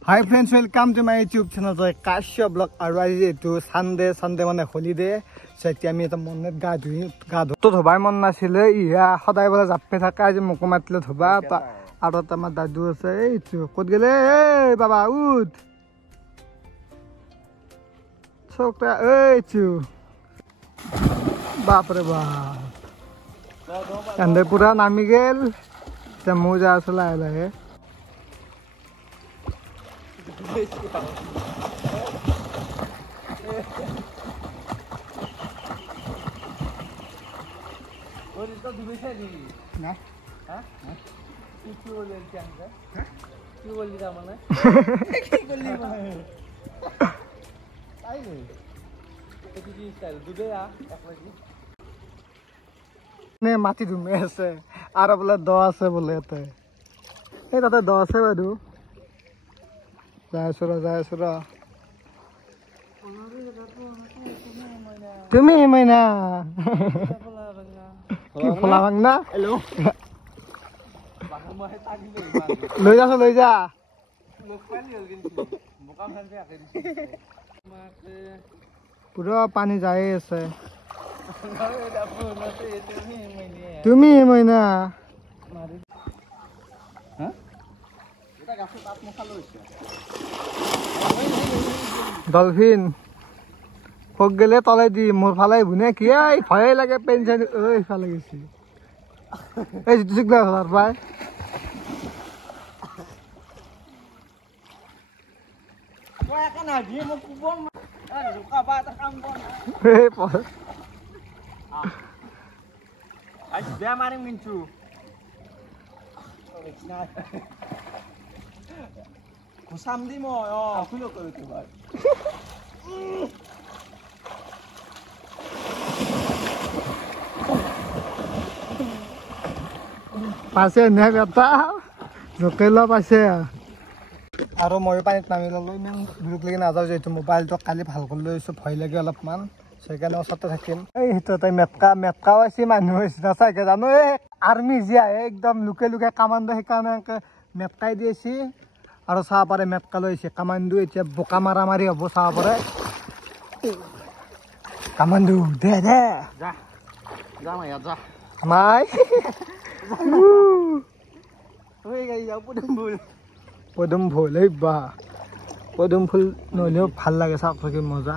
Hi friends, welcome to my YouTube channel. So Kashyap vlog arise to Sunday মানে holiday. So এতিয়া আমি এটা মনত গা ধুতো ধবাই মন নাছিলে ইয়া সদায় বলে জাপে থাকা যে মোক মাতিলে ধবা আৰু আমাৰ দাদু আছে এইটো কত গেলে এই বাবা উঠ ছোকরা এইটো বাপ রে বাপ এন্ডে পুরা নামি গেল তে মোজা আসলে আইলে What is that? Do we say this? No. Huh? You will learn Canada. Huh? You will learn Amana. You will learn Amana. I will. What is this style? Do they are? Ne mati do me se. Ara bole do ase bole te. Hey, tate do ase badu. Jai sura. Tumi maina. কি ফলা ভাঙনা hello লৈ যা পুরো পানি যায় আছে তুমি মইনা dolphin হোক গেলে তলে দি মোর ফালে বুনে কি এই ভয় লাগে পেনশন ওই ফালে গেছি এই যে সিগলা হলার ভাই ওয়া কানা দি মো কুবন আরে জুকা বা তা কাম কোন এই পর আজ বে মারে মিনচু কোসাম দি মো আকুলো করতে ভাই পাছে নে বেটা জকেলা পাছে আৰু মই পানীত নামি ললো ইমান দুখ লাগি নাযাও যে মোবাইলটো কালি ভাল কৰি লৈছো ভয় লাগে অলপমান সেইকাৰণে ওচৰতে থাকিম এই হিততে মেটকা আছে মানুহ আছে না চাগে জানো এই আৰ্মি যি আহে একদম লুকে কামাণ্ডো সেইকাৰণে মেটকাই দিয়েছি আৰু চাহ পাৰে মেটকা লৈছে কামাণ্ডো এতিয়া বোকা মাৰি হ'ব চাহ পাৰে কামাণ্ডো দে যা মায়া যা মাই পদুম ফুল এই বা পদুম ফুল নহলেও ভাল লাগে চাওক কি মজা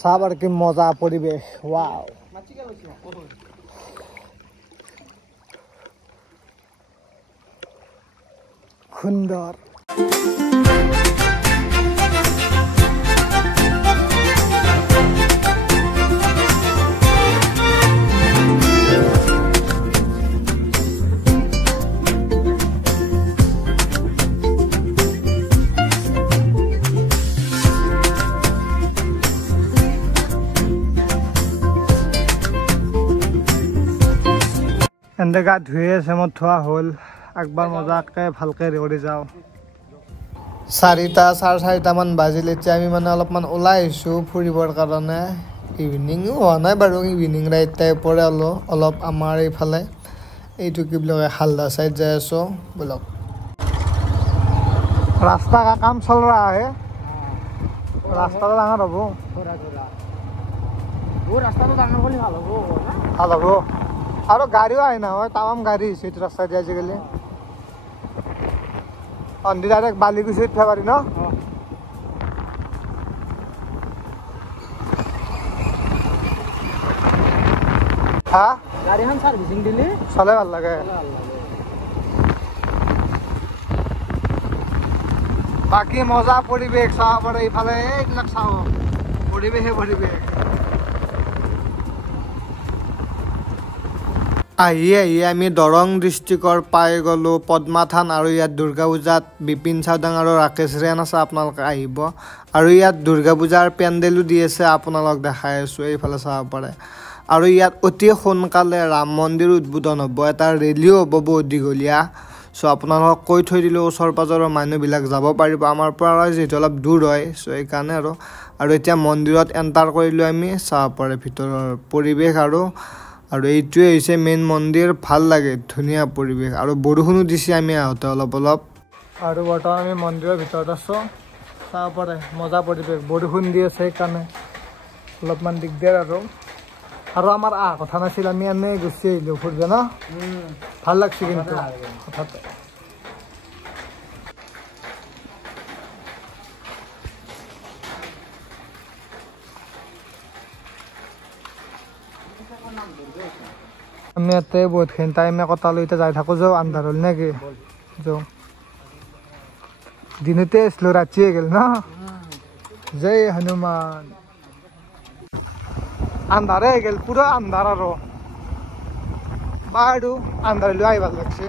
চাহ আৰু কি মজা পৰিৱেশ ৱাও সুন্দৰ এনে গা ধুয়ে আছে মোৰ থোৱা হ'ল একবাৰ মজাকে ভালকে ৰেডি যাওঁ 4:30 মান বাজিল এতিয়া আমি মানে অলপমান ওলাই আহিছোঁ ফুৰিবৰ কাৰণে ইভিনিং হোৱা নাই বাৰু ইভিনিং ৰাইট টাইপৰে অলপ আমাৰ এইফালে এইটো কি বুলি কয় হালদা সাইড যাই আছো বলক ৰাস্তা কা কাম চল ৰহা হে ৰাস্তাটো ডাঙৰ হ'ব ৰাস্তাটো ডাঙৰ হ'লে ভাল হ'ব আৰু গাড়ীও আহে না হয় তামাম গাড়ী আছে এইটো ৰাস্তা দি আজিকালি অন্ধি ডাইৰেক্ট বালি গুচি উঠিব পাৰি ন হা গাড়ীখন সাৰ্ভিচিং দিলি চলে ভাল লাগে বাকী মজা পৰিৱেশ চাব পাৰে এইফালে এইবিলাক চাব পৰিৱেশ আহি আমি দৰং ডিষ্ট্ৰিক্টৰ পাই গ'লো পদ্মাথান আৰু ইয়াত দুৰ্গা পূজাত বিপিন চাওদাং আৰু ৰাকেশ ৰেন আছে আপোনালোকে আহিব আৰু ইয়াত দুৰ্গা পূজাৰ পেণ্ডেলো দি আছে আপোনালোক দেখাই আছো এইফালে চাব পাৰে আৰু ইয়াত অতি সোনকালে ৰাম মন্দিৰ উদ্বোধন হ'ব এটা ৰেলীও হ'ব বহুত দীঘলীয়া সো আপোনালোক কৈ থৈ দিলো ওচৰ পাজৰৰ মানুহবিলাক যাব পাৰিব আমাৰ পৰা যেটো অলপ দূৰ হয় সো এই কাৰণে আৰু এতিয়া মন্দিৰত এন্টাৰ কৰিলো আমি চাব পাৰে ভিতৰৰ পৰিৱেশ আৰু এইটোৱে হৈছে মেইন মন্দিৰ ভাল লাগে ধুনীয়া পৰিৱেশ আৰু বৰষুণো দিছে আমি আহতে অলপ আৰু বৰ্তমান আমি মন্দিৰৰ ভিতৰত আছোঁ চাব পাৰে মজা পৰিৱেশ বৰষুণ দি আছে সেইকাৰণে অলপমান দিগদাৰ আৰু আমাৰ কথা নাছিল আমি এনেই গুচি আহিলোঁ ফুৰিব ন ভাল লাগছে কিন্তু হঠাতে আমি ইয়াতে বহুতখিনি টাইমে কটালো এতিয়া যাই থাকোঁ যাওঁ আন্ধাৰ হ'ল নেকি যাওঁ দিনতে আছিলোঁ ৰাতি হৈ গ'ল ন জয় হনুমান আন্ধাৰে হৈ গ'ল পুৰা আন্ধাৰ আৰু বাৰু আন্ধাৰ লৈ আহি ভাল লাগছে